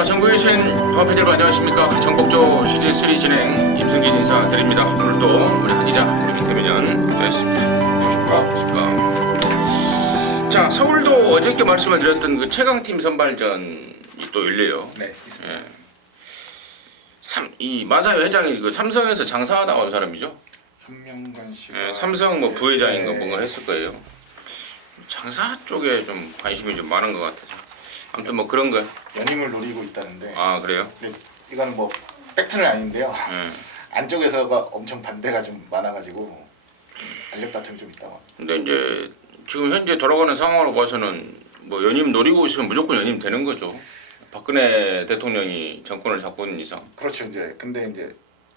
자, 전국에 계신 동아팬 여러분 안녕하십니까. 정복조 시즌3 진행 임승진 인사드립니다. 오늘도 우리 한 기자, 우리 민태민연 되었습니다. 안녕하십니까. 자, 서울도 어저께 말씀을 드렸던 그 최강팀 선발전이 또 열려요. 네, 있습니다. 예. 이 마사요 회장이 그 삼성에서 장사하다 온 사람이죠. 현명관 씨가 예, 삼성 뭐 부회장인가 네. 뭔가 했을 거예요. 장사 쪽에 좀 관심이 좀 많은 것 같아서. 아무튼 뭐 그런 거. 연임을 노리고 있다는데. 아, 그래요? 근데 이거는 뭐 팩트는 아닌데요. 예. 안쪽에서가 엄청 반대가 좀 많아가지고 알력 다툼이 좀 있다고. 근데 이제 지금 현재 돌아가는 상황으로 봐서는 뭐 연임 노리고 있으면 무조건 연임 되는 거죠. 박근혜 대통령이 정권을 잡고 있는 이상. 그렇죠. 이제 근데 이제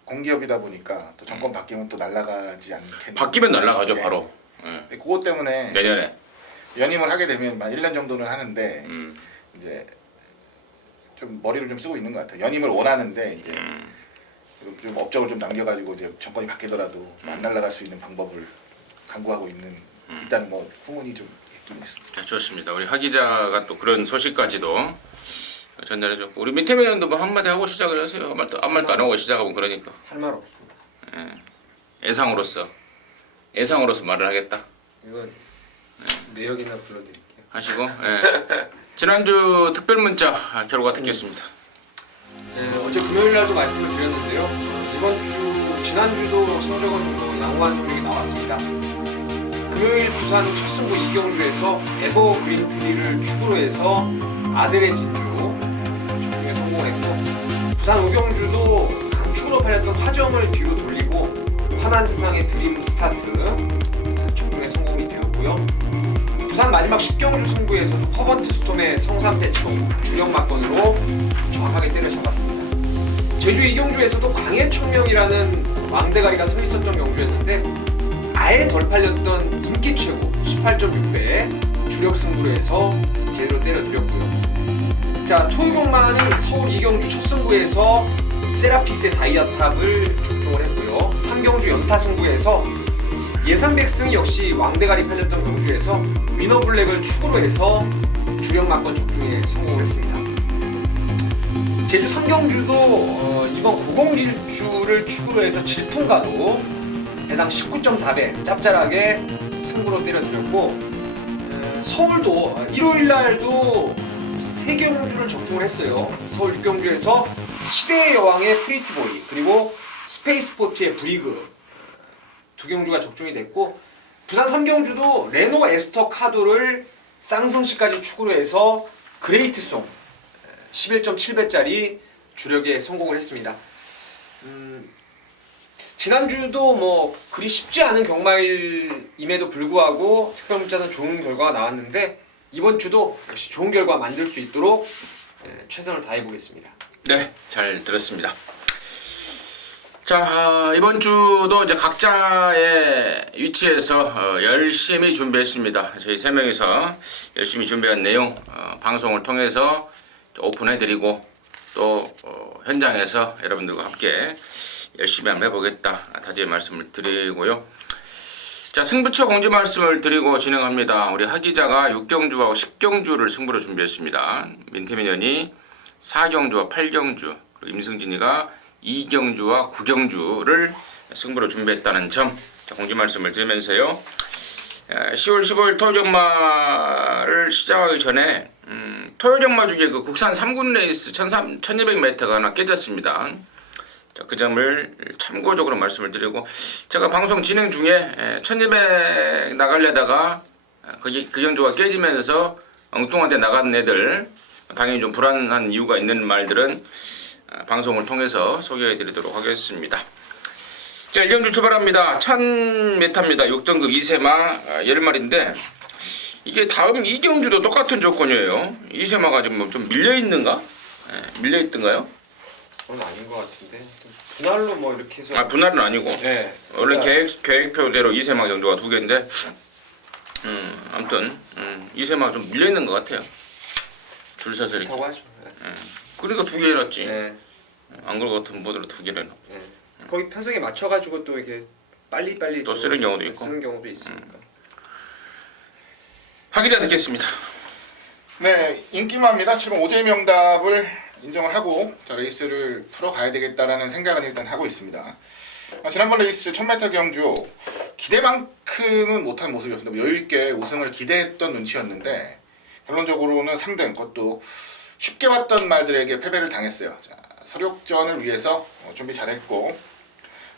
공기업이다 보니까 또 정권 바뀌면 또 날아가지 않겠냐. 바뀌면 날아가죠, 네. 바로. 예. 그것 때문에 내년에. 연임을 하게 되면 한 1년 정도는 하는데 음. 이제 좀 머리를 좀 쓰고 있는 것 같아요. 연임을 원하는데 이제 좀 업적을 좀 남겨가지고 이제 정권이 바뀌더라도 좀 안 날아갈 수 있는 방법을 강구하고 있다는 뭐 후문이 좀 있긴 있습니다. 자, 좋습니다. 우리 하 기자가 또 그런 소식까지도 전달해줬고, 우리 민태민 의원도 뭐 한마디 하고 시작을 하세요. 아무 말도 안 하고 시작하면 그러니까. 할 말 없어. 예상으로서 말을 하겠다 이거 내역이나 불러드릴게요. 하시고. 예. 지난주 특별 문자 결과 듣겠습니다. 네, 어제 금요일 날도 말씀을 드렸는데요. 지난주도 성적은 양호한 성적이 나왔습니다. 금요일 부산 첫 승부 이경주에서 에버그린 트리를 축으로 해서 아들의 진주 적중에 성공했고, 부산 오경주도 강축으로 팔렸던 화정을 뒤로 돌리고 환한 세상의 드림 스타트 적중에 성공이 되었고요. 부산 마지막 10경주 승부에서도 퍼번트 스톰의 성삼대총 주력 막건으로 정확하게 때려잡았습니다. 제주 이경주에서도 광해청명이라는 왕대가리가 서 있었던 경주였는데 아예 덜 팔렸던 인기 최고 18.6배의 주력 승부로 해서 제대로 때려드렸고요. 자, 토요일만은 서울 이경주 첫 승부에서 세라피스의 다이아탑을 적중을 했고요. 3경주 연타 승부에서 예상 백승이 역시 왕대가리 팔렸던 경주에서 위너블랙을 축으로 해서 주력 막건 적중에 성공을 했습니다. 제주 3경주도 이번 고공질주를 축으로 해서 질풍가도 배당 19.4배 짭짤하게 승부로 때려드렸고, 서울도 일요일날도 3경주를 적중을 했어요. 서울 6경주에서 시대의 여왕의 프리티보이 그리고 스페이스포트의 브리그 2경주가 적중이 됐고, 부산 3경주도 레노 에스터 카도를 쌍성시까지 축으로 해서 그레이트송 11.7배짜리 주력에 성공을 했습니다. 지난주도 뭐 그리 쉽지 않은 경마일임에도 불구하고 특별문자는 좋은 결과가 나왔는데 이번 주도 역시 좋은 결과 만들 수 있도록 최선을 다해보겠습니다. 네, 잘 들었습니다. 자, 이번 주도 이제 각자의 위치에서 열심히 준비했습니다. 저희 3명이서 열심히 준비한 내용 방송을 통해서 오픈해드리고 또 현장에서 여러분들과 함께 열심히 한번 해보겠다 다짐의 말씀을 드리고요. 자, 승부처 공지 말씀을 드리고 진행합니다. 우리 하 기자가 6경주하고 10경주를 승부로 준비했습니다. 민태민연이 4경주와 8경주, 그리고 임승진이가 2경주와 9경주를 승부로 준비했다는 점 공지 말씀을 드리면서요. 10월 15일 토요정마를 시작하기 전에 토요정마 중에 그 국산 3군 레이스 1200m가 하나 깨졌습니다. 자, 그 점을 참고적으로 말씀을 드리고, 제가 방송 진행 중에 1200 나가려다가 그 경주가 깨지면서 엉뚱한데 나간 애들, 당연히 좀 불안한 이유가 있는 말들은 방송을 통해서 소개해 드리도록 하겠습니다. 자, 1경주 출발합니다. 1000m입니다. 6등급 2세마 10마리인데 이게 다음 2경주도 똑같은 조건이에요. 2세마가 지금 좀 밀려있는가? 밀려있던가요? 그건 아닌 것 같은데 분할로 뭐 이렇게 해서 분할은 아니고 네. 원래 계획표대로 2세마 경주가 2개인데 아무튼 2세마가 좀 밀려있는 것 같아요. 줄 서서 이렇게. 그렇다고 하죠. 그러니까 2개 해놨지. 네. 안 그럴 것 같으면 뭐더러 2개를 해놔. 네. 거기 편성에 맞춰가지고 또 이게 빨리 또 쓰는 경우도 있고. 쓰는 경우도 있으니까. 하 기자 듣겠습니다. 네, 인기마입니다. 지금 오제의 명답을 인정을 하고 자, 레이스를 풀어가야 되겠다라는 생각은 일단 하고 있습니다. 지난번 레이스 1000m 경주 기대만큼은 못한 모습이었습니다. 여유있게 우승을 기대했던 눈치였는데 결론적으로는 3등, 그것도 쉽게 봤던 말들에게 패배를 당했어요. 자, 서력전을 위해서 준비 잘했고,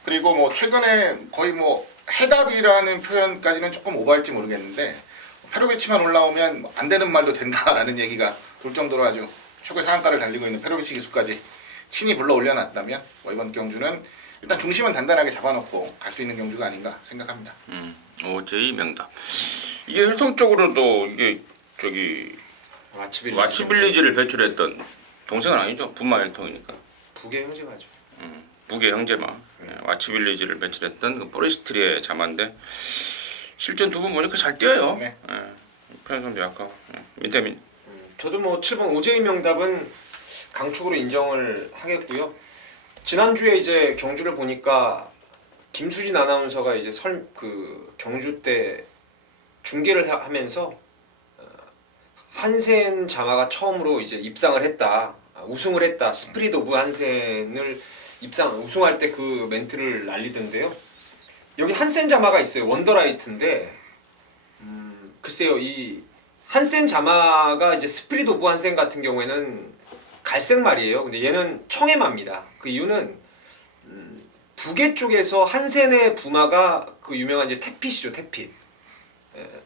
그리고 뭐 최근에 거의 뭐 해답이라는 표현까지는 조금 오버할지 모르겠는데 페로비치만 올라오면 안 되는 말도 된다라는 얘기가 돌 정도로 아주 최고의 상한가를 달리고 있는 페로비치 기수까지 친히 불러 올려놨다면 이번 경주는 일단 중심은 단단하게 잡아놓고 갈 수 있는 경주가 아닌가 생각합니다. 오제이 명답. 이게 혈통적으로도 이게 저기 와치빌리지를 배출했던 동생은 아니죠? 분마 혈통이니까. 북의 형제가죠. 북의 형제마. 와치빌리지를 배출했던 그 포레스트리의 자마인데 실전 두 분 보니까 잘 뛰어요. 네. 편성도 약하고. 민태민. 저도 뭐 7번 오제이 명답은 강축으로 인정을 하겠고요. 지난주에 이제 경주를 보니까 김수진 아나운서가 이제 경주 때 중계를 하면서 한센 자마가 처음으로 이제 입상을 했다, 우승을 했다, 스프릿 오브 한센을 우승할 때 그 멘트를 날리던데요. 여기 한센 자마가 있어요. 원더라이트인데 글쎄요, 이 한센 자마가 이제 스프릿 오브 한센 같은 경우에는 갈색 말이에요. 근데 얘는 청해마입니다. 그 이유는 북의 쪽에서 한센의 부마가 그 유명한 이제 태핏이죠, 태핏.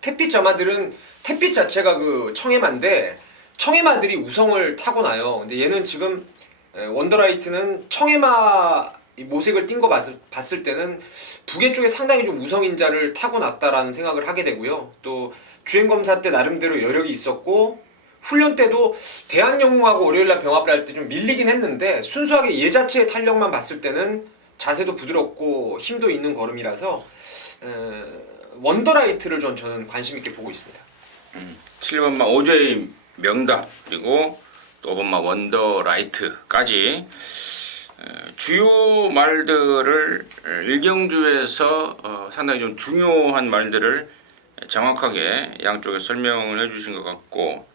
태핏 자마들은 태핏 자체가 그 청해마인데 청해마들이 우성을 타고나요. 근데 얘는 지금 원더라이트는 청해마 모색을 띈 거 봤을 때는 북의 쪽에 상당히 좀 우성인자를 타고났다라는 생각을 하게 되고요. 또 주행검사 때 나름대로 여력이 있었고 훈련 때도 대한영웅하고 월요일날 병합을 할 때 좀 밀리긴 했는데 순수하게 얘 자체의 탄력만 봤을 때는 자세도 부드럽고 힘도 있는 걸음이라서 원더라이트를 저는 관심 있게 보고 있습니다. 7번마 오제이 명답 그리고 또 5번마 원더라이트까지 주요 말들을 일경주에서 상당히 좀 중요한 말들을 정확하게 양쪽에 설명을 해주신 것 같고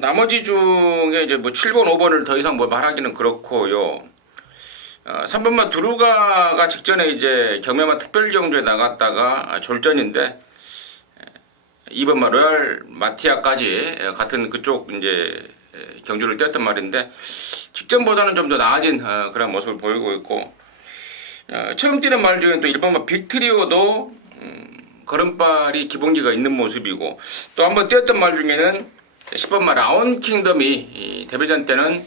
나머지 중에 이제 뭐 7번, 5번을 더 이상 뭐 말하기는 그렇고요. 3번마 두루가가 직전에 이제 경매마 특별경주에 나갔다가 졸전인데 2번마 로얄 마티아까지 같은 그쪽 이제 경주를 뛰었단 말인데 직전보다는 좀 더 나아진 그런 모습을 보이고 있고 처음 뛰는 말 중에 또 1번마 빅트리오도 걸음발이 기본기가 있는 모습이고 또 한번 뛰었던 말 중에는 10번마 라온 킹덤이 데뷔전 때는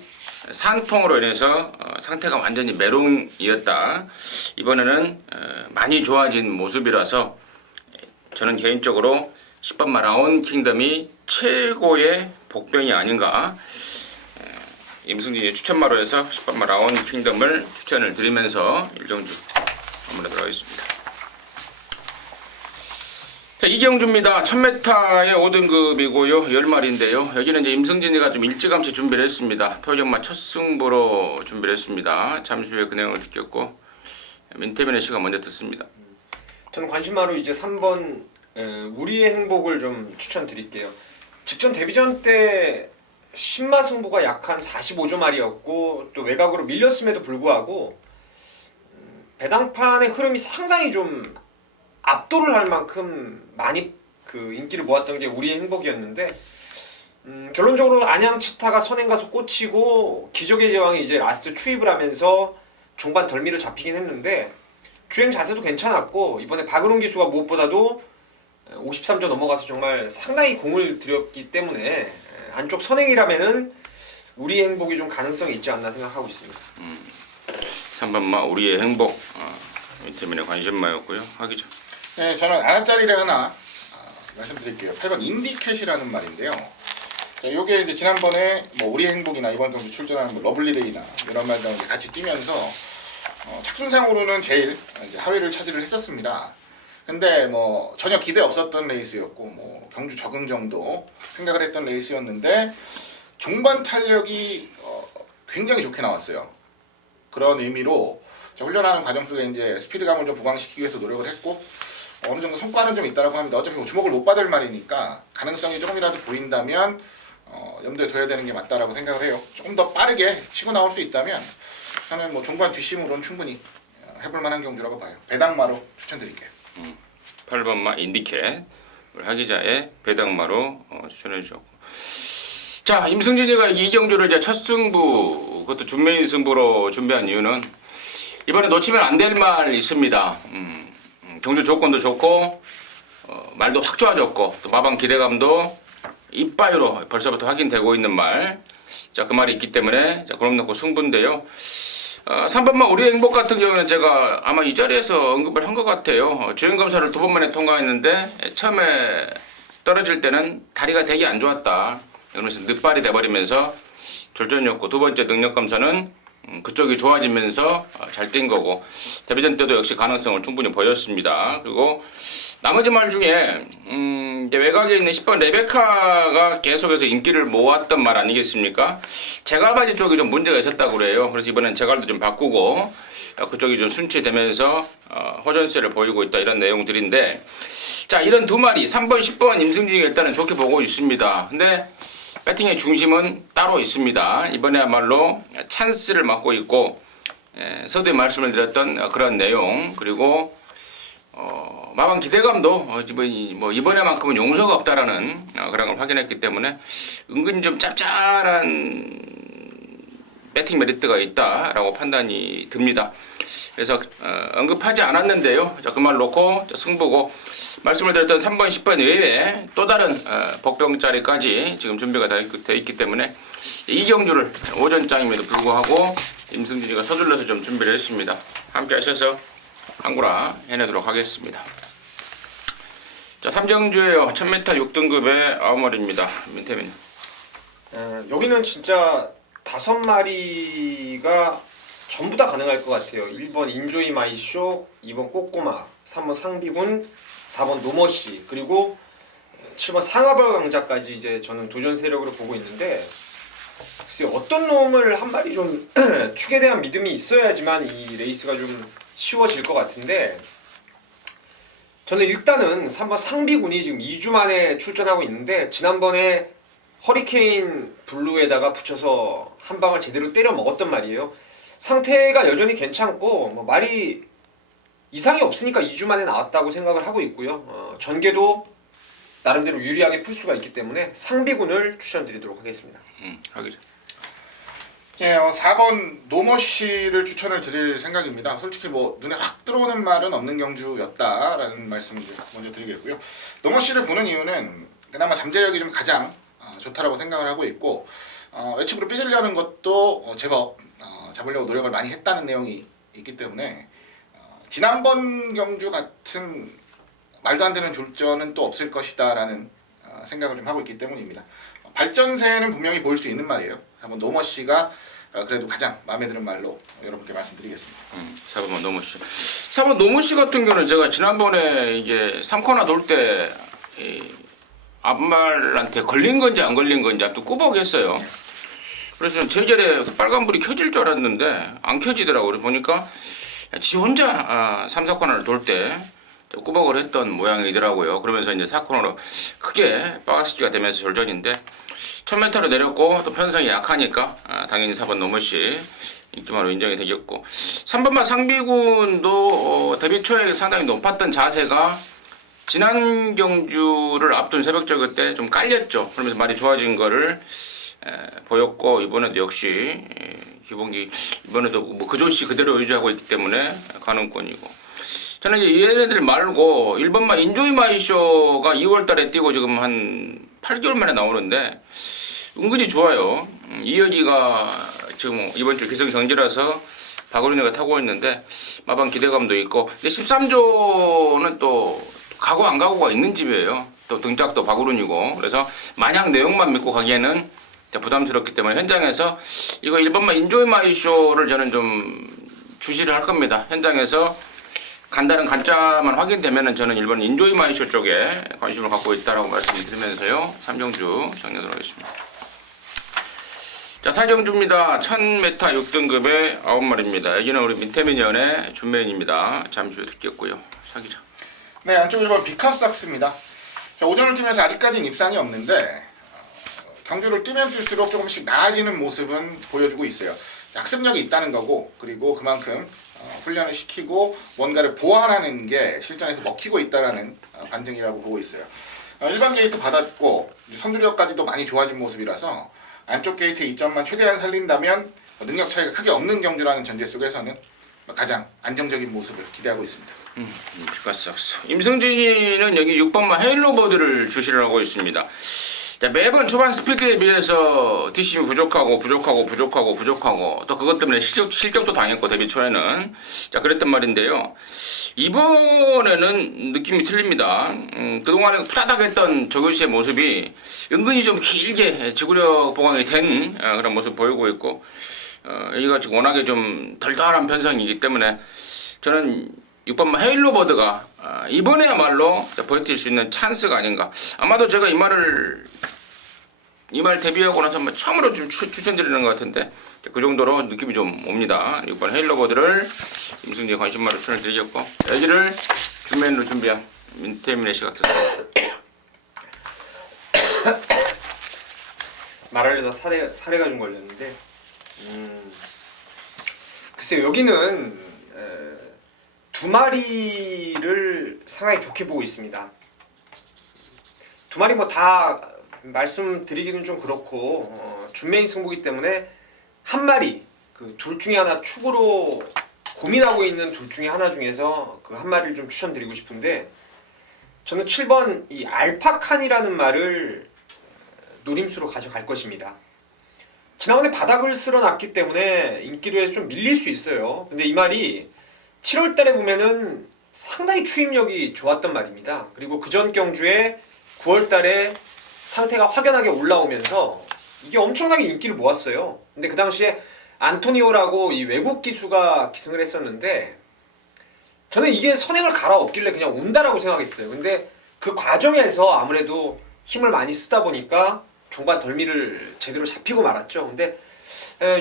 산통으로 인해서 상태가 완전히 메롱이었다. 이번에는 많이 좋아진 모습이라서 저는 개인적으로 10번마 라온 킹덤이 최고의 복병이 아닌가. 임승진의 추천마로 해서 10번마 라온 킹덤을 추천을 드리면서 일경주 마무리하도록 하겠습니다. 자, 이경주입니다. 1000m의 5등급이고요. 10마리인데요. 여기는 이제 임승진이가 좀 일찌감치 준비를 했습니다. 토경마 첫 승부로 준비를 했습니다. 잠시 후에 그 내용을 듣겠고 민태민의 시가 먼저 듣습니다. 저는 관심마로 이제 3번 우리의 행복을 좀 추천드릴게요. 직전 데뷔전 때 신마 승부가 약 한 45조 말이었고 또 외곽으로 밀렸음에도 불구하고 배당판의 흐름이 상당히 좀 압도를 할 만큼 많이 그 인기를 모았던 게 우리의 행복이었는데 결론적으로 안양 치타가 선행 가서 꽂히고 기적의 제왕이 이제 라스트 추입을 하면서 중반 덜미를 잡히긴 했는데 주행 자세도 괜찮았고 이번에 박은홍 기수가 무엇보다도 53조 넘어가서 정말 상당히 공을 들였기 때문에 안쪽 선행이라면은 우리의 행복이 좀 가능성이 있지 않나 생각하고 있습니다. 3번마 우리의 행복 민태민의 관심마였고요. 하기죠. 네, 저는 아나짜리를 하나 말씀드릴게요. 8번 인디캣이라는 말인데요. 자, 요게 이제 지난번에 뭐 우리의 행복이나 이번 경주 출전하는 뭐 러블리데이나 이런 말들 같이 뛰면서 착순상으로는 제일 이제 하위를 차지를 했었습니다. 근데 뭐 전혀 기대 없었던 레이스였고 뭐 경주 적응 정도 생각을 했던 레이스였는데 종반 탄력이 굉장히 좋게 나왔어요. 그런 의미로 훈련하는 과정 속에 이제 스피드감을 좀 부각시키기 위해서 노력을 했고 어느 정도 성과는 좀 있다라고 합니다. 어차피 뭐 주목을 못 받을 말이니까 가능성이 조금이라도 보인다면 염두에 둬야 되는 게 맞다라고 생각을 해요. 조금 더 빠르게 치고 나올 수 있다면 저는 뭐 종관 뒷심으로는 충분히 해볼 만한 경주라고 봐요. 배당마로 추천드릴게요. 8번마 인디켓 우리 하기자의 배당마로 추천해 주셨고, 자 임승진이가 이 경주를 이제 첫 승부, 그것도 준매인 승부로 준비한 이유는 이번에 놓치면 안 될 말 있습니다. 경주 조건도 좋고 말도 확 좋아졌고 또 마방 기대감도 이빠이로 벌써부터 확인되고 있는 말. 자, 그 말이 있기 때문에 자, 그럼 놓고 승부인데요. 3번만 우리의 행복 같은 경우는 제가 아마 이 자리에서 언급을 한 것 같아요. 주행검사를 2번 만에 통과했는데 처음에 떨어질 때는 다리가 되게 안 좋았다. 그러면서 늦발이 돼버리면서 졸전이었고, 두 번째 능력검사는 그쪽이 좋아지면서 잘 뛴 거고, 데뷔전 때도 역시 가능성을 충분히 보였습니다. 그리고 나머지 말 중에 이제 외곽에 있는 10번 레베카가 계속해서 인기를 모았던 말 아니겠습니까? 제갈바지 쪽이 좀 문제가 있었다고 그래요. 그래서 이번엔 제갈도 좀 바꾸고 그쪽이 좀 순치되면서 호전세를 보이고 있다, 이런 내용들인데, 자 이런 두 마리 3번 10번 임승진이 일단은 좋게 보고 있습니다. 근데 배팅의 중심은 따로 있습니다. 이번에야말로 찬스를 맞고 있고, 서두에 말씀을 드렸던 그런 내용, 그리고 마방 기대감도 이번에만큼은 용서가 없다라는 그런 걸 확인했기 때문에 은근히 좀 짭짤한 배팅 메리트가 있다라고 판단이 듭니다. 그래서 언급하지 않았는데요. 자, 그 말 놓고 승부고, 말씀을 드렸던 3번, 10번 외에 또 다른 복병자리까지 지금 준비가 되어 있기 때문에 이 경주를 오전장임에도 불구하고 임승진이가 서둘러서 좀 준비를 했습니다. 함께 하셔서 한구라 해내도록 하겠습니다. 자, 3경주에요. 1000m 6등급의 아우머리입니다. 민태민. 여기는 진짜 5마리가 전부 다 가능할 것 같아요. 1번 인조이 마이쇼, 2번 꼬꼬마, 3번 상비군, 4번 노머시, 그리고 7번 상하벌 강자까지 이제 저는 도전 세력으로 보고 있는데, 글쎄 어떤 놈을 한 마리 좀 축에 대한 믿음이 있어야지만 이 레이스가 좀 쉬워질 것 같은데, 저는 일단은 3번 상비군이 지금 2주 만에 출전하고 있는데, 지난번에 허리케인 블루에다가 붙여서 한 방을 제대로 때려 먹었단 말이에요. 상태가 여전히 괜찮고 뭐 말이 이상이 없으니까 2주 만에 나왔다고 생각을 하고 있고요. 전개도 나름대로 유리하게 풀 수가 있기 때문에 상비군을 추천드리도록 하겠습니다. 하기자. 예, 4번 노머시를 추천을 드릴 생각입니다. 솔직히 뭐 눈에 확 들어오는 말은 없는 경주였다라는 말씀을 먼저 드리겠고요. 노머시를 보는 이유는 그나마 잠재력이 좀 가장 좋다라고 생각을 하고 있고, 외측으로 삐지려는 것도 제법 잡으려고 노력을 많이 했다는 내용이 있기 때문에 지난번 경주 같은 말도 안 되는 졸전은 또 없을 것이다라는 생각을 좀 하고 있기 때문입니다. 발전세는 분명히 보일 수 있는 말이에요. 한번 노머시가 그래도 가장 마음에 드는 말로 여러분께 말씀드리겠습니다. 4번 노무씨. 4번 노무씨 같은 경우는 제가 지난번에 이게 3코너 돌 때 앞말한테 걸린 건지 안 걸린 건지 앞도 꾸벅했어요. 그래서 제절에 빨간불이 켜질 줄 알았는데 안 켜지더라고요. 그래서 보니까 지 혼자 3, 4코너를 돌 때 꾸벅을 했던 모양이더라고요. 그러면서 이제 4코너로 크게 빠가스키가 되면서 졸전인데 1000m로 내렸고 또 편성이 약하니까 당연히 4번 노무씨 인기마로 인정이 되겠고, 3번만 상비군도 데뷔 초에 상당히 높았던 자세가 지난 경주를 앞둔 새벽저그 때 좀 깔렸죠. 그러면서 많이 좋아진 거를 보였고, 이번에도 역시 기본기 이번에도 뭐 그조시 그대로 유지하고 있기 때문에 가능권이고, 저는 이제 얘네들 말고 1번만 인조이 마이쇼가 2월달에 뛰고 지금 한 8개월 만에 나오는데 은근히 좋아요. 이혁이가 지금 이번 주 기승전결라서 박우린이가 타고 있는데 마방 기대감도 있고, 근데 13조는 또 가고 안 가고가 있는 집이에요. 또 등짝도 박우른이고, 그래서 마냥 내용만 믿고 가기에는 부담스럽기 때문에 현장에서 이거 1번만 인조이 마이쇼를 저는 좀 주시를 할 겁니다. 현장에서 간다는 간짜만 확인되면은 저는 1번 인조이 마이쇼 쪽에 관심을 갖고 있다라고 말씀드리면서요, 3경주 정리하도록 하겠습니다. 자, 4경주입니다. 1000m 6등급의 9마리입니다. 여기는 우리 민태민 연의 준매인입니다. 잠시 후에 듣겠고요. 사기자. 네, 안쪽 1번 비카삭스입니다. 자, 오전을 뛰면서 아직까지는 입상이 없는데 경주를 뛰면 뛸수록 조금씩 나아지는 모습은 보여주고 있어요. 학습력이 있다는 거고, 그리고 그만큼 훈련을 시키고 뭔가를 보완하는 게 실전에서 먹히고 있다는 반증이라고 보고 있어요. 일반 게이트 받았고 선두력까지도 많이 좋아진 모습이라서 안쪽 게이트의 이점만 최대한 살린다면 능력 차이가 크게 없는 경주라는 전제 속에서는 가장 안정적인 모습을 기대하고 있습니다. 임승진이는 여기 6번마 헤일로버드를 주시를 하고 있습니다. 자, 매번 초반 스피드에 비해서 뒷심이 부족하고 또 그것 때문에 실격도 당했고 데뷔 초에는 자 그랬단 말인데요. 이번에는 느낌이 틀립니다. 그동안에 푸다닥했던 조교시의 모습이 은근히 좀 길게 지구력 보강이 된 그런 모습 보이고 있고 여기가 지금 워낙에 좀 덜덜한 편성이기 때문에 저는 6번마 헤일로버드가 이번에야말로 버틸 수 있는 찬스가 아닌가. 아마도 제가 이 말 데뷔하고 나서 처음으로 좀 추천드리는 것 같은데 그 정도로 느낌이 좀 옵니다. 6번 헤일로버드를 임승진 관심마로 추천드리겠고 여기를 준맨으로 준비한 민태민의 시각 듣습니다. 말하려다 사례가 좀 걸렸는데 글쎄요 여기는 두 마리를 상당히 좋게 보고 있습니다. 두 마리 뭐 다 말씀드리기는 좀 그렇고 준메인 승부기 때문에 한 마리 그 둘 중에 하나 축으로 고민하고 있는 둘 중에 하나 중에서 그 한 마리를 좀 추천드리고 싶은데 저는 7번 이 알파칸이라는 말을 노림수로 가져갈 것입니다. 지난번에 바닥을 쓸어놨기 때문에 인기도에서 좀 밀릴 수 있어요. 근데 이 말이 7월달에 보면은 상당히 추임력이 좋았던 말입니다. 그리고 그전 경주에 9월달에 상태가 확연하게 올라오면서 이게 엄청나게 인기를 모았어요. 근데 그 당시에 안토니오라고 이 외국 기수가 기승을 했었는데 저는 이게 선행을 갈아엎길래 그냥 온다라고 생각했어요. 근데 그 과정에서 아무래도 힘을 많이 쓰다 보니까 종반 덜미를 제대로 잡히고 말았죠. 근데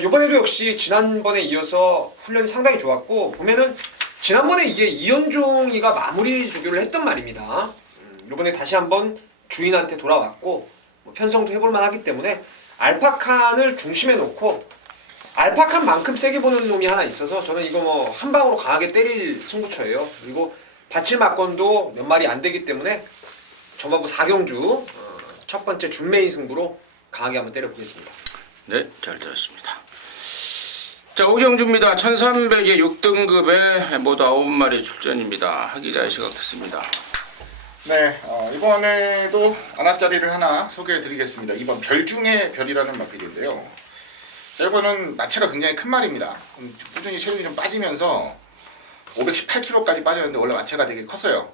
이번에도 역시 지난번에 이어서 훈련이 상당히 좋았고 보면은 지난번에 이게 이현종이가 마무리 조교를 했던 말입니다. 이번에 다시 한번 주인한테 돌아왔고 뭐 편성도 해볼만 하기 때문에 알파칸을 중심에 놓고 알파칸만큼 세게 보는 놈이 하나 있어서 저는 이거 뭐 한 방으로 강하게 때릴 승부처예요. 그리고 바칠 막건도 몇 마리 안 되기 때문에 전반부 4경주 첫 번째 준메인 승부로 강하게 한번 때려보겠습니다. 네, 잘 들었습니다. 자, 오경주입니다. 1300에 6등급에 모두 9마리 출전입니다. 하기자의 시각 듣습니다. 네, 이번에도 안아짜리를 하나 소개해드리겠습니다. 이번 별중의 별이라는 마필인데요. 이거는 마체가 굉장히 큰 말입니다. 꾸준히 체중이 좀 빠지면서 518kg까지 빠졌는데 원래 마체가 되게 컸어요.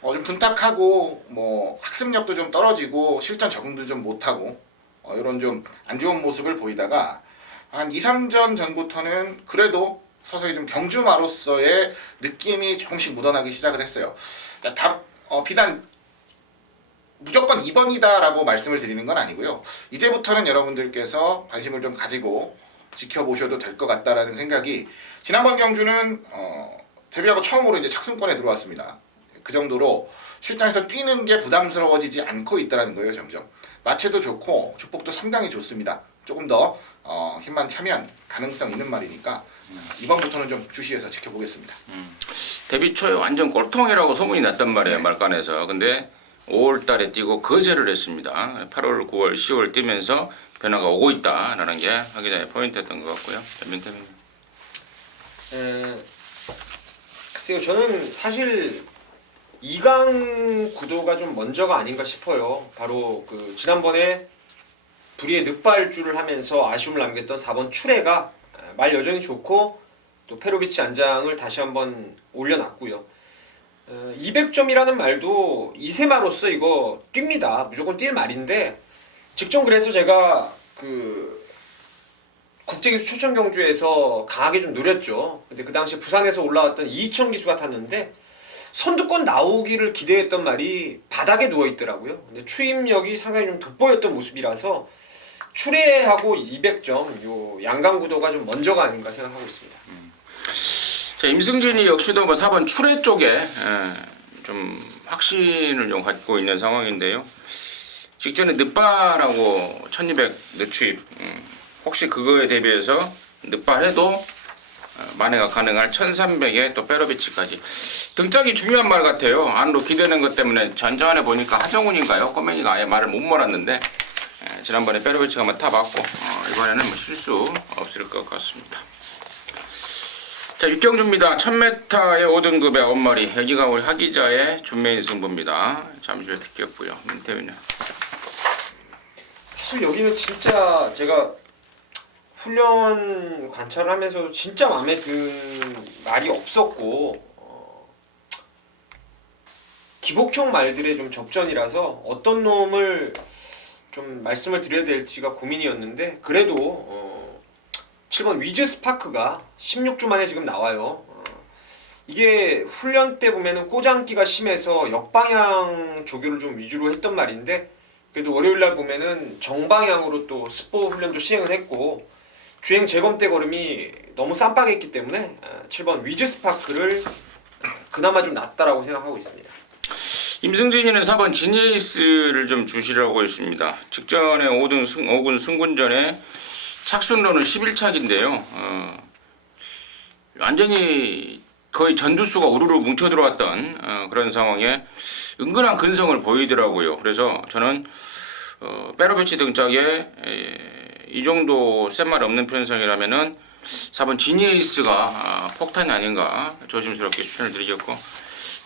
좀 둔탁하고 뭐 학습력도 좀 떨어지고 실전 적응도 좀 못하고 이런 좀 안 좋은 모습을 보이다가 한 2, 3전 전부터는 그래도 서서히 좀 경주마로서의 느낌이 조금씩 묻어나기 시작을 했어요. 비단 무조건 2번이다라고 말씀을 드리는 건 아니고요. 이제부터는 여러분들께서 관심을 좀 가지고 지켜보셔도 될 것 같다라는 생각이 지난번 경주는 데뷔하고 처음으로 이제 착순권에 들어왔습니다. 그 정도로 실전에서 뛰는 게 부담스러워지지 않고 있다는 거예요. 점점 마체도 좋고 주폭도 상당히 좋습니다. 조금 더 힘만 차면 가능성 있는 말이니까 이번부터는 좀 주시해서 지켜보겠습니다. 데뷔 초에 완전 꼴통이라고 소문이 났단 말이에요. 네. 말간에서. 근데 5월달에 뛰고 거세를 했습니다. 8월, 9월, 10월 뛰면서 변화가 오고 있다라는 게 하기자의 포인트였던 것 같고요. 민태민. 글쎄요, 저는 사실 2강 구도가 좀 먼저가 아닌가 싶어요. 바로 그 지난번에 불의의 늑발주를 하면서 아쉬움을 남겼던 4번 추레가 말 여전히 좋고 또 페로비치 안장을 다시 한번 올려놨고요. 200점이라는 말도 이세마로서 이거 뜁니다. 무조건 뛸 말인데 직전 그래서 제가 그 국제기수 초청 경주에서 강하게 좀 노렸죠. 근데 그 당시 부산에서 올라왔던 이천 기수가 탔는데 선두권 나오기를 기대했던 말이 바닥에 누워 있더라고요. 근데 추임력이 상당히 좀 돋보였던 모습이라서 추레하고 200점 요 양강 구도가 좀 먼저가 아닌가 생각하고 있습니다. 자, 임승진이 역시도 뭐 4번 추레 쪽에 좀 확신을 좀 갖고 있는 상황인데요. 직전에 늦바라고 1200 늦추입, 혹시 그거에 대비해서 늦바해도 만회가 가능할 1300에 또 페로비치까지. 등짝이 중요한 말 같아요. 안으로 기대는 것 때문에 전전에 보니까 하정훈인가요? 꼬맹이가 아예 말을 못 몰았는데 지난번에 페로비치가 한번 타봤고 이번에는 뭐 실수 없을 것 같습니다. 자, 육경주입니다. 1000m의 5등급의 엄마리. 여기가 우리 하기자의 준매인 승부입니다. 잠시 후에 듣겠고요. 민태민요. 사실 여기는 진짜 제가 훈련 관찰을 하면서도 진짜 마음에 든 말이 없었고 기복형 말들의 좀 접전이라서 어떤 놈을 좀 말씀을 드려야 될지가 고민이었는데 그래도 7번 위즈 스파크가 16주 만에 지금 나와요. 이게 훈련 때 보면은 꼬장기가 심해서 역방향 조교를 좀 위주로 했던 말인데 그래도 월요일날 보면은 정방향으로 또 스포 훈련도 시행을 했고 주행 재검 때 걸음이 너무 쌈박했기 때문에 7번 위즈 스파크를 그나마 좀 낫다라고 생각하고 있습니다. 임승진이는 4번 지니에이스를 좀 주시라고 했습니다. 직전에 5군 승군전에 착순로는 11착인데요. 완전히 거의 전두수가 우르르 뭉쳐 들어왔던 그런 상황에 은근한 근성을 보이더라고요. 그래서 저는 페로비치 등짝에 이 정도 센 말 없는 편성이라면은 4번 지니에이스가 폭탄이 아닌가 조심스럽게 추천을 드리겠고,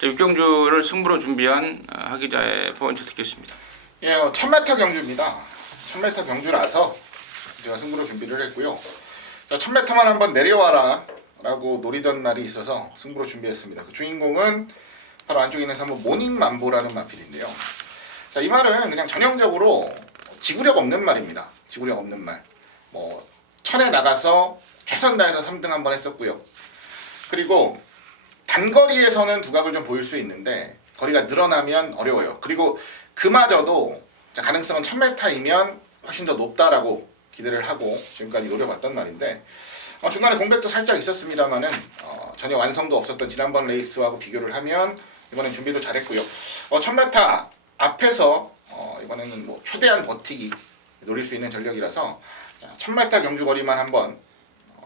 육경주를 승부로 준비한 하기자의 포인트 듣겠습니다. 예, 1000m 경주입니다. 1000m 경주라서 제가 승부로 준비를 했고요. 자, 1000m만 한번 내려와라 라고 노리던 날이 있어서 승부로 준비했습니다. 그 주인공은 바로 안쪽에 있는 3번 모닝맘보라는 마필인데요. 자, 이 말은 그냥 전형적으로 지구력 없는 말입니다. 지구력 없는 말. 뭐 천에 나가서 최선 다해서 3등 한번 했었고요. 그리고 단거리에서는 두각을 좀 보일 수 있는데 거리가 늘어나면 어려워요. 그리고 그마저도 가능성은 1000m이면 훨씬 더 높다라고 기대를 하고 지금까지 노려봤던 말인데 중간에 공백도 살짝 있었습니다만은 전혀 완성도 없었던 지난번 레이스하고 비교를 하면 이번엔 준비도 잘했고요. 1000m 앞에서 이번에는 뭐 최대한 버티기 노릴 수 있는 전력이라서 1000m 경주 거리만 한번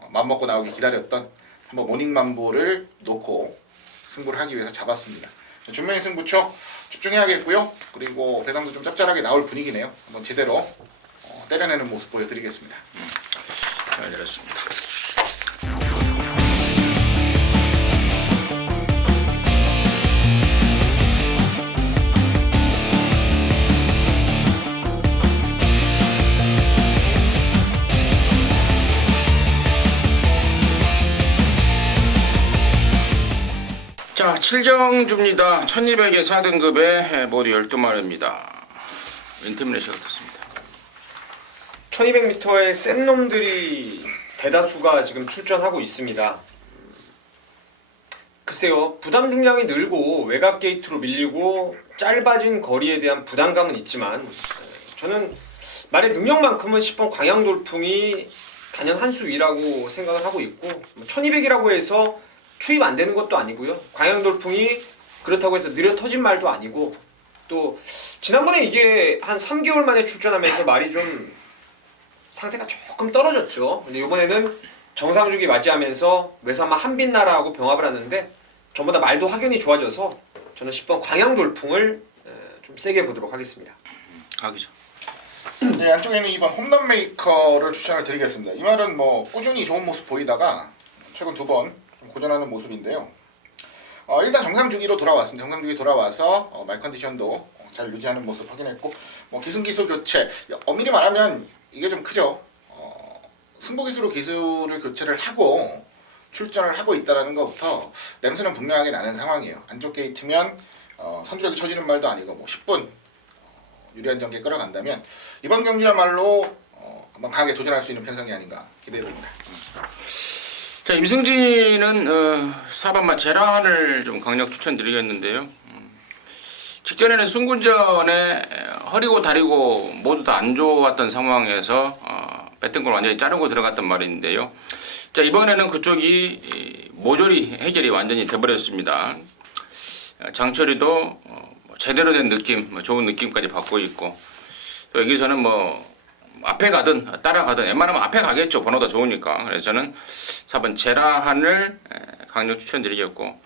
맘먹고 나오기 기다렸던 한번 모닝맘보를 놓고 승부를 하기 위해서 잡았습니다. 준매인 승부처 집중해야겠고요. 그리고 배당도 좀 짭짤하게 나올 분위기네요. 한번 제대로 때려내는 모습 보여드리겠습니다. 잘 들었습니다. 자, 7경주입니다. 1200의 4등급에 모두 12마리입니다. 윈트미네 씨가 떴습니다. 1200m의 센 놈들이 대다수가 지금 출전하고 있습니다. 글쎄요, 부담 중량이 늘고 외곽 게이트로 밀리고 짧아진 거리에 대한 부담감은 있지만 저는 말의 능력만큼은 10번 광양돌풍이 단연 한 수 위라고 생각을 하고 있고 1200이라고 해서 추입 안 되는 것도 아니고요. 광양돌풍이 그렇다고 해서 느려 터진 말도 아니고 또 지난번에 이게 한 3개월 만에 출전하면서 말이 좀 상태가 조금 떨어졌죠. 근데 이번에는 정상주기 맞이하면서 외삼아 한빛나라하고 병합을 하는데 전보다 말도 확연히 좋아져서 저는 10번 광양돌풍을 좀 세게 보도록 하겠습니다. 하기죠. 네, 안쪽에는 2번 홈런 메이커를 추천을 드리겠습니다. 이 말은 뭐 꾸준히 좋은 모습 보이다가 최근 2번 고전하는 모습인데요. 일단 정상 주기로 돌아왔습니다. 정상 주기 돌아와서 말 컨디션도 잘 유지하는 모습 확인했고, 뭐 기승기술 교체, 엄밀히 말하면 이게 좀 크죠. 승부기수로 기술을 교체를 하고 출전을 하고 있다는 것부터 냄새는 분명하게 나는 상황이에요. 안쪽 게이트면 선두력이 쳐지는 말도 아니고 뭐 10분 유리한 전개 끌어간다면 이번 경기야말로 한번 강하게 도전할 수 있는 편성이 아닌가 기대해봅니다. 자, 임승진은 4번마 제란을 좀 강력 추천드리겠는데요. 직전에는 승군전에 허리고 다리고 모두 다 안 좋았던 상황에서 뱉은 걸 완전히 자르고 들어갔단 말인데요. 자, 이번에는 그쪽이 모조리 해결이 완전히 돼버렸습니다. 장철이도 제대로 된 느낌, 좋은 느낌까지 받고 있고, 또 여기서는 뭐 앞에 가든 따라가든 웬만하면 앞에 가겠죠. 번호가 좋으니까. 그래서 저는 4번 제라한을 강력 추천드리겠고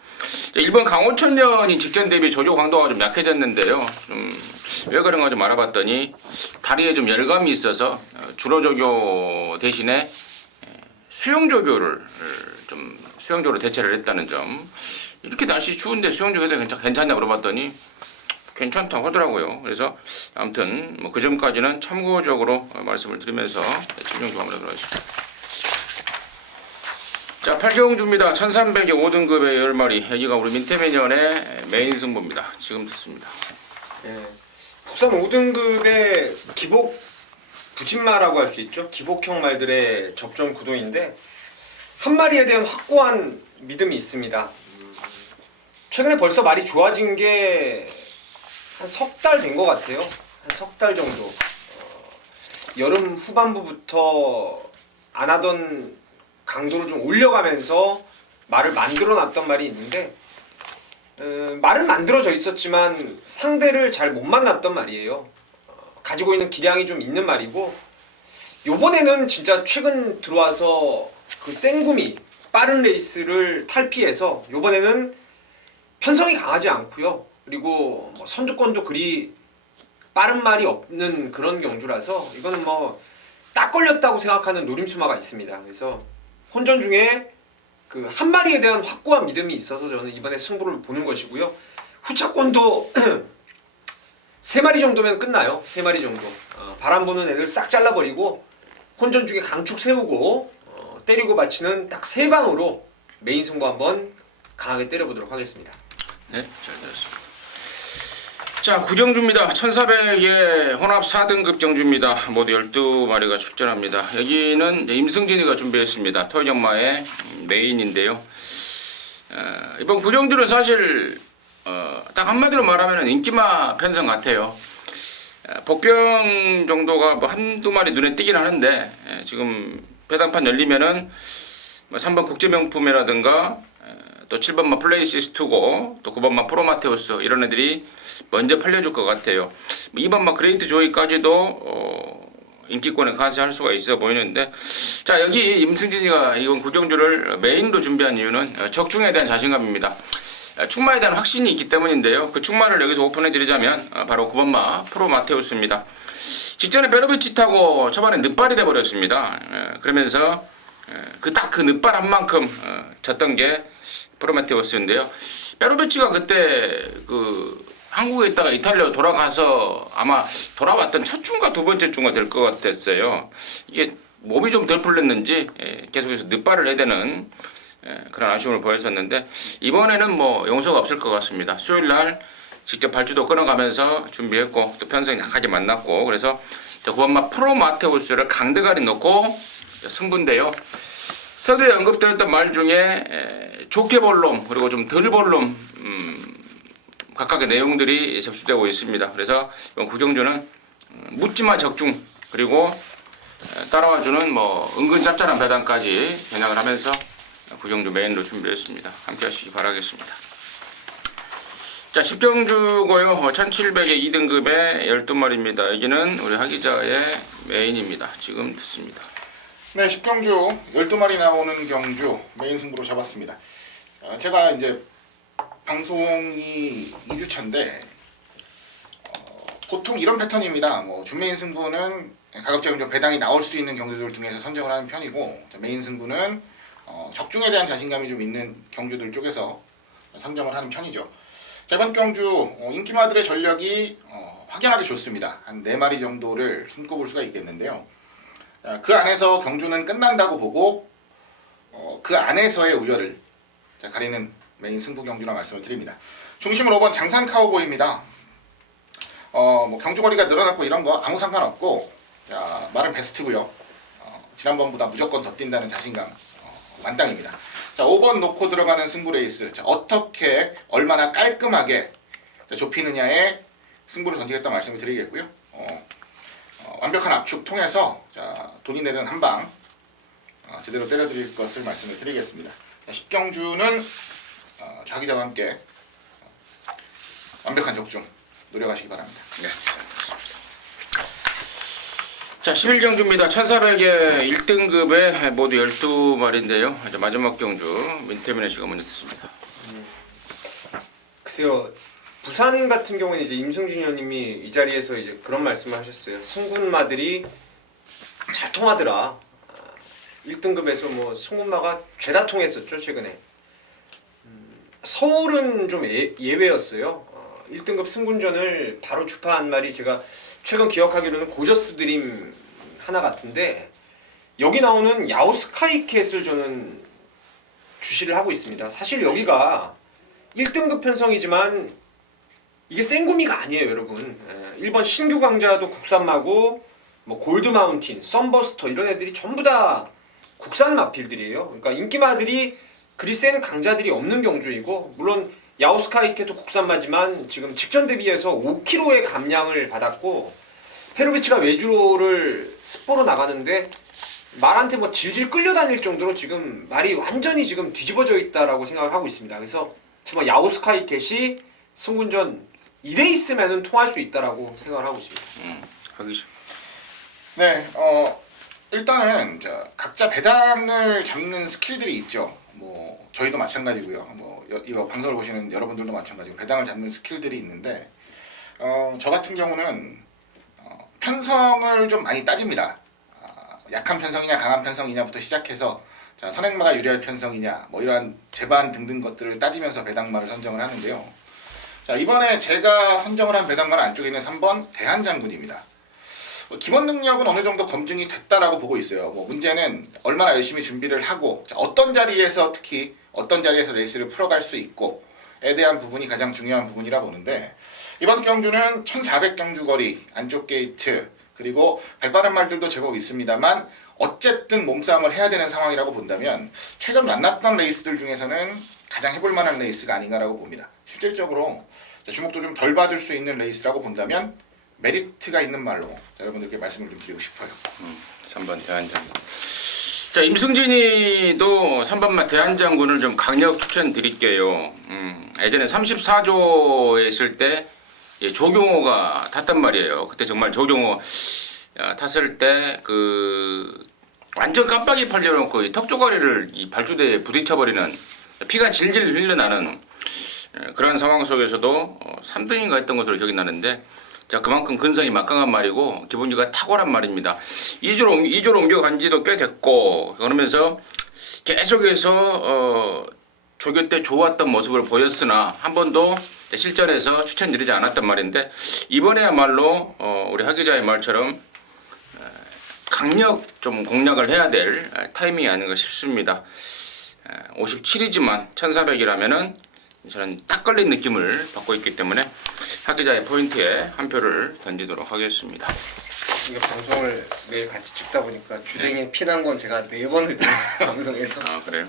1번 강호천년이 직전 대비 조조 강도가 좀 약해졌는데요. 좀 왜 그런가 좀 알아봤더니 다리에 좀 열감이 있어서 주로 조교 대신에 수영조교로 대체를 했다는 점. 이렇게 날씨 추운데 수영조교도 괜찮냐 물어봤더니 괜찮다고 하더라고요. 그래서 아무튼 뭐 그 점까지는 참고적으로 말씀을 드리면서 진영 좀 한번 하겠습니다. 자, 8경주입니다. 1300의 5등급의 10마리. 여기가 우리 민태매년의 메인 승부입니다. 지금 듣습니다. 예, 국산 5등급의 기복 부진마라고 할 수 있죠. 기복형 말들의 접전 구도인데 한 마리에 대한 확고한 믿음이 있습니다. 최근에 벌써 말이 좋아진 게 한 석 달 된 것 같아요. 한 석 달 정도. 여름 후반부부터 안 하던 강도를 좀 올려가면서 말을 만들어놨던 말이 있는데 말은 만들어져 있었지만 상대를 잘 못 만났던 말이에요. 가지고 있는 기량이 좀 있는 말이고 요번에는 진짜 최근 들어와서 그 생구미 빠른 레이스를 탈피해서 요번에는 편성이 강하지 않고요. 그리고 뭐 선두권도 그리 빠른 말이 없는 그런 경주라서 이거는 뭐 딱 걸렸다고 생각하는 노림수마가 있습니다. 그래서 혼전 중에 그 한 마리에 대한 확고한 믿음이 있어서 저는 이번에 승부를 보는 것이고요. 후차권도 3마리 정도면 끝나요. 3마리 정도. 바람 부는 애들 싹 잘라버리고 혼전 중에 강축 세우고 때리고 받치는 딱 3방으로 메인 승부 한번 강하게 때려보도록 하겠습니다. 네, 잘 들었습니다. 자, 구정주입니다. 1400의 혼합 4등급 정주입니다. 모두 12마리가 출전합니다. 여기는 임승진이가 준비했습니다. 토요정마의 메인인데요. 이번 구정주는 사실 딱 한마디로 말하면 인기마 편성 같아요. 복병 정도가 뭐 한두 마리 눈에 띄긴 하는데 지금 배당판 열리면은 3번 국제명품이라든가 또 7번마 플레이시스투고 또 9번마 프로마테우스 이런 애들이 먼저 팔려줄 것 같아요. 2번마 그레이트 조이까지도 인기권에 가세할 수가 있어 보이는데 자 여기 임승진이가 이번 구정주를 메인으로 준비한 이유는 적중에 대한 자신감입니다. 충마에 대한 확신이 있기 때문인데요. 그 충마를 여기서 오픈해드리자면 바로 9번마 프로마테우스입니다. 직전에 베로비치 타고 초반에 늦발이 돼버렸습니다. 그러면서 그 딱 그 늦발 한 만큼 졌던 게 프로메테우스인데요. 베로비치가 그때 그 한국에 있다가 이탈리아로 돌아가서 아마 돌아왔던 첫 주인가 두 번째 주인가 될 것 같았어요. 이게 몸이 좀 덜 풀렸는지 계속해서 늦발을 해야 되는 그런 아쉬움을 보였었는데 이번에는 뭐 용서가 없을 것 같습니다. 수요일 날 직접 발주도 끊어가면서 준비했고 또 편성이 약하게 만났고 그래서 9번마 프로마테우스를 강대가리 놓고 승부인데요. 서두에 언급드렸던 말 중에 좋게 볼 놈 그리고 좀 덜 볼 놈 각각의 내용들이 접수되고 있습니다. 그래서 이번 구정주는 묻지마 적중 그리고 따라와주는 뭐 은근 짭짤한 배당까지 겨냥을 하면서 구정주 메인으로 준비했습니다. 함께 하시기 바라겠습니다. 자 10경주고요. 1700의 2등급의 12마리입니다. 여기는 우리 하기자의 메인입니다. 지금 듣습니다. 네, 10경주 12마리 나오는 경주 메인 승부로 잡았습니다. 제가 이제 방송이 2주차인데 보통 이런 패턴입니다. 뭐 준메인 승부는 가급적이면 좀 배당이 나올 수 있는 경주들 중에서 선정을 하는 편이고 메인 승부는 적중에 대한 자신감이 좀 있는 경주들 쪽에서 선정을 하는 편이죠. 자, 이번 경주 인기마들의 전력이 확연하게 좋습니다. 한 4마리 정도를 손꼽을 수가 있겠는데요. 그 안에서 경주는 끝난다고 보고 그 안에서의 우열을 가리는 메인 승부 경주라 말씀을 드립니다. 중심은 5번 장산 카우보이입니다. 뭐 경주거리가 늘어났고 이런 거 아무 상관없고 말은 베스트고요. 지난번보다 무조건 더 뛴다는 자신감 만땅입니다. 자, 5번 놓고 들어가는 승부 레이스. 자, 어떻게 얼마나 깔끔하게 좁히느냐에 승부를 던지겠다는 말씀을 드리겠고요. 완벽한 압축 통해서 돈이 내는 한방 제대로 때려드릴 것을 말씀을 드리겠습니다. 10경주는 자기자와 함께 완벽한 적중 노력하시기 바랍니다. 네. 자, 11경주입니다. 1400의 1등급에 모두 12마리인데요. 이제 마지막 경주 민태민의 씨가 먼저 듣습니다. 글쎄요. 부산 같은 경우는 이제 임승준 의원님이 이 자리에서 이제 그런 말씀을 하셨어요. 승군마들이 잘 통하더라. 1등급에서 뭐 승군마가 죄다 통했었죠 최근에. 서울은 좀 예외였어요. 1등급 승군전을 바로 주파한 말이 제가 최근 기억하기로는 고저스 드림 하나 같은데 여기 나오는 야오스카이캣을 저는 주시를 하고 있습니다. 사실 여기가 1등급 편성이지만 이게 생구미가 아니에요 여러분. 1번 신규 강자도 국산마고 뭐 골드마운틴, 썬버스터 이런 애들이 전부 다 국산 마필들이에요. 그러니까 인기마들이 그리 센 강자들이 없는 경주이고 물론 야오스카이케도 국산마지만 지금 직전 대비해서 5kg의 감량을 받았고 페로비치가 외주로를 스포로 나가는데 말한테 뭐 질질 끌려다닐 정도로 지금 말이 완전히 지금 뒤집어져 있다라고 생각을 하고 있습니다. 그래서 정말 야오스카이켓이 승군전 2대 있으면은 통할 수 있다라고 생각을 하고 있습니다. 하기 싫어. 네, 일단은 각자 배당을 잡는 스킬들이 있죠. 뭐 저희도 마찬가지고요. 뭐 이거 방송을 보시는 여러분들도 마찬가지고 배당을 잡는 스킬들이 있는데 저 같은 경우는 편성을 좀 많이 따집니다. 약한 편성이냐 강한 편성이냐부터 시작해서 자, 선행마가 유리할 편성이냐 뭐 이러한 제반 등등 것들을 따지면서 배당마를 선정을 하는데요. 자, 이번에 제가 선정을 한 배당마는 안쪽에 있는 3번 대한장군입니다. 기본 능력은 어느 정도 검증이 됐다라고 보고 있어요. 뭐 문제는 얼마나 열심히 준비를 하고 어떤 자리에서 특히 어떤 자리에서 레이스를 풀어갈 수 있고에 대한 부분이 가장 중요한 부분이라 보는데 이번 경주는 1400경주 거리 안쪽 게이트 그리고 발빠른 말들도 제법 있습니다만 어쨌든 몸싸움을 해야 되는 상황이라고 본다면 최근 만났던 레이스들 중에서는 가장 해볼 만한 레이스가 아닌가라고 봅니다. 실질적으로 주목도 좀 덜 받을 수 있는 레이스라고 본다면 메리트가 있는 말로 여러분들께 말씀을 좀 드리고 싶어요. 3번 대한장군. 자, 임승진이도 3번마 대한장군을 좀 강력 추천드릴게요. 예전에 34조에 있을 때 조경호가 탔단 말이에요. 그때 정말 조경호 탔을 때 그 완전 깜빡이 팔려놓고 턱조가리를 이 발주대에 부딪혀버리는 피가 질질 흘러나는 그런 상황 속에서도 3등인가 했던 것으로 기억이 나는데 자, 그만큼 근성이 막강한 말이고 기본기가 탁월한 말입니다. 2조로 옮겨간 지도 꽤 됐고 그러면서 계속해서 조교 때 좋았던 모습을 보였으나 한 번도 실전에서 추천드리지 않았단 말인데 이번에야말로 우리 하 기자의 말처럼 강력 좀 공략을 해야 될 타이밍이 아닌가 싶습니다. 57이지만 1400이라면은 저는 딱 걸린 느낌을 받고 있기 때문에 하 기자의 포인트에 한 표를 던지도록 하겠습니다. 이게 방송을 매일 같이 찍다 보니까 주댕이에 피난 건 제가 4번을 들은 방송에서. 아, 그래요?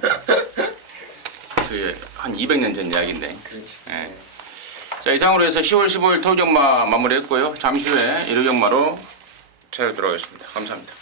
그게 한 200년 전 이야기인데. 그렇지. 네. 자, 이상으로 해서 10월 15일 토경마 마무리했고요. 잠시 후에 일요경마로 찾아뵙도록 하겠습니다. 감사합니다.